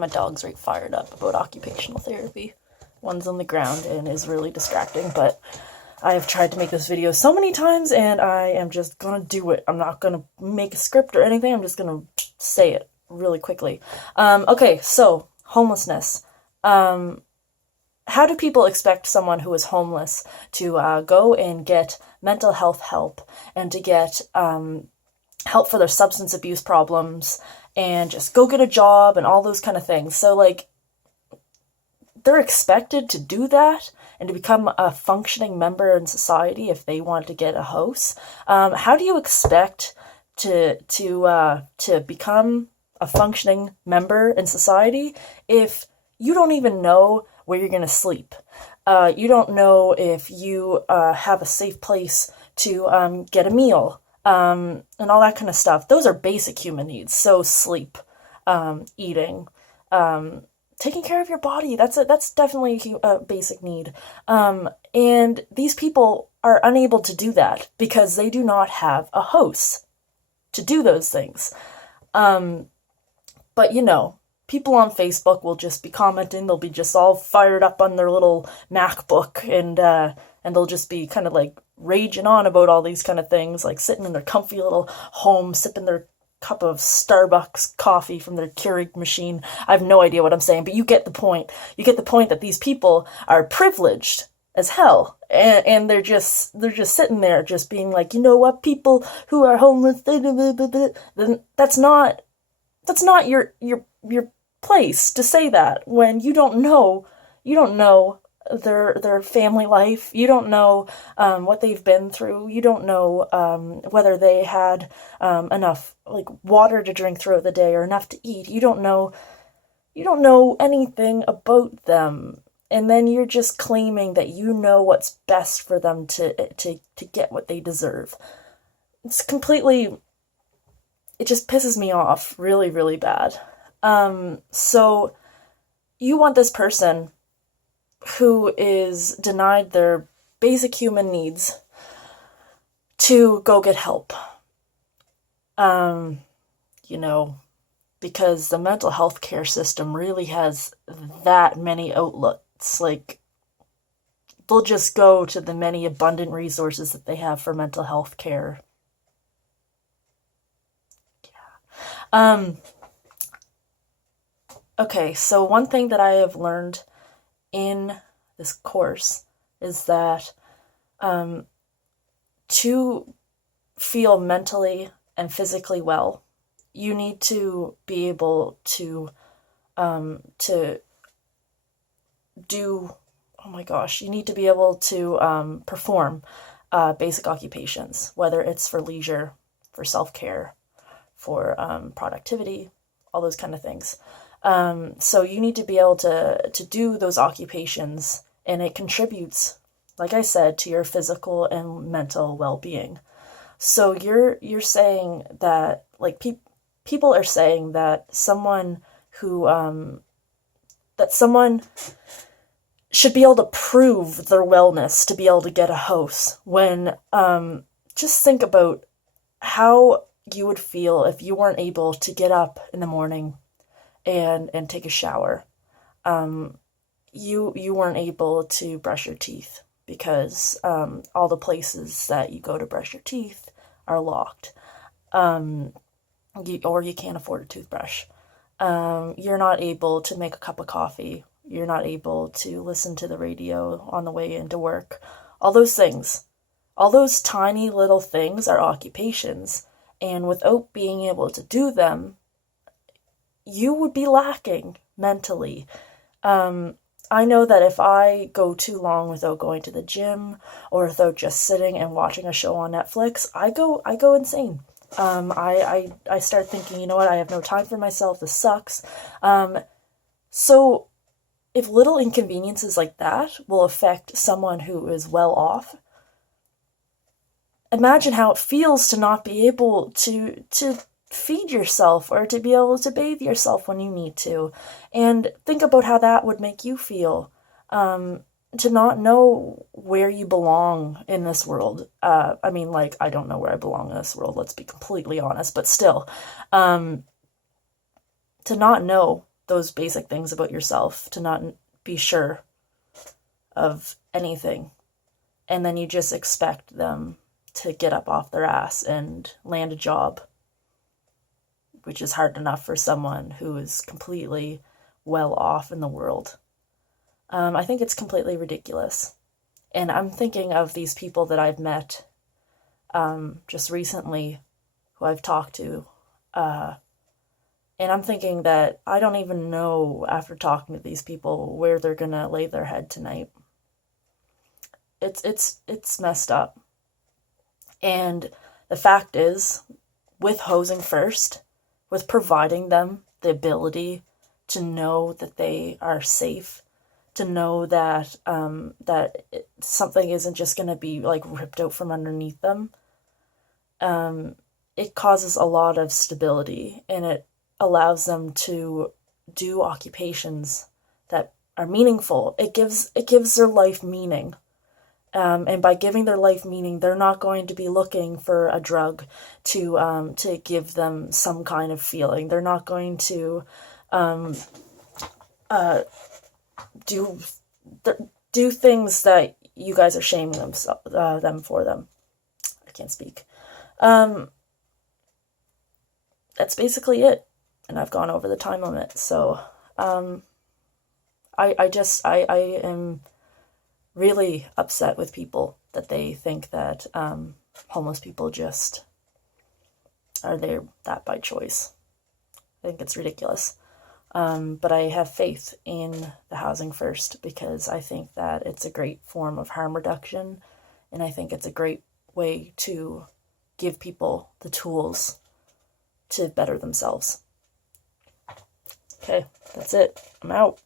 My dog's right fired up about occupational therapy. One's on the ground and is really distracting, but I have tried to make this video so many times and I am just gonna do it. I'm not gonna make a script or anything, I'm just gonna say it really quickly. Okay, so homelessness. How do people expect someone who is homeless to go and get mental health help and to get help for their substance abuse problems and just go get a job and all those kind of things? So, like, they're expected to do that and to become a functioning member in society if they want to get a house. How do you expect to become a functioning member in society if you don't even know where you're going to sleep? You don't know if you have a safe place to get a meal, and all that kind of stuff. Those are basic human needs. So sleep, eating, taking care of your body. That's definitely a basic need. And these people are unable to do that because they do not have a host to do those things. But you know, people on Facebook will just be commenting. They'll be just all fired up on their little MacBook, and they'll just be kind of like raging on about all these kind of things, like sitting in their comfy little home, sipping their cup of Starbucks coffee from their Keurig machine. I have no idea what I'm saying, but you get the point. You get the point that these people are privileged as hell, and they're just sitting there just being like, you know what, people who are homeless, then that's not your place to say that when you don't know their family life. You don't know what they've been through. You don't know whether they had enough like water to drink throughout the day or enough to eat. You don't know anything about them, and then you're just claiming that you know what's best for them to get what they deserve. It's completely, it just pisses me off really, really bad. So you want this person who is denied their basic human needs to go get help. You know, because the mental health care system really has that many outlets. Like, they'll just go to the many abundant resources that they have for mental health care. Yeah. Okay, so one thing that I have learned in this course is that to feel mentally and physically well, you need to be able to do, oh my gosh, you need to be able to perform basic occupations, whether it's for leisure, for self-care, for productivity, all those kind of things. So you need to be able to do those occupations, and it contributes, like I said, to your physical and mental well-being. So you're saying that, like, people are saying that someone should be able to prove their wellness to be able to get a house, when just think about how you would feel if you weren't able to get up in the morning and take a shower. You weren't able to brush your teeth because all the places that you go to brush your teeth are locked. Or you can't afford a toothbrush. You're not able to make a cup of coffee. You're not able to listen to the radio on the way into work. All those things, all those tiny little things are occupations, and without being able to do them, you would be lacking mentally. I know that if I go too long without going to the gym or without just sitting and watching a show on Netflix, I go insane. I start thinking, you know what, I have no time for myself, this sucks. So if little inconveniences like that will affect someone who is well off, imagine how it feels to not be able to feed yourself or to be able to bathe yourself when you need to. And think about how that would make you feel, to not know where you belong in this world. I mean, like, I don't know where I belong in this world, let's be completely honest, but still, to not know those basic things about yourself, to not be sure of anything. And then you just expect them to get up off their ass and land a job, which is hard enough for someone who is completely well off in the world. I think it's completely ridiculous. And I'm thinking of these people that I've met just recently, who I've talked to. And I'm thinking that I don't even know, after talking to these people, where they're going to lay their head tonight. It's messed up. And the fact is, with Housing First, with providing them the ability to know that they are safe, to know that something isn't just going to be like ripped out from underneath them, it causes a lot of stability, and it allows them to do occupations that are meaningful. It gives their life meaning. And by giving their life meaning, they're not going to be looking for a drug to give them some kind of feeling. They're not going to do things that you guys are shaming them for them. I can't speak. That's basically it. And I've gone over the time limit. So I am really upset with people that they think that homeless people just are there that by choice. I think it's ridiculous. But I have faith in the Housing First, because I think that it's a great form of harm reduction, and I think it's a great way to give people the tools to better themselves. Okay, that's it. I'm out.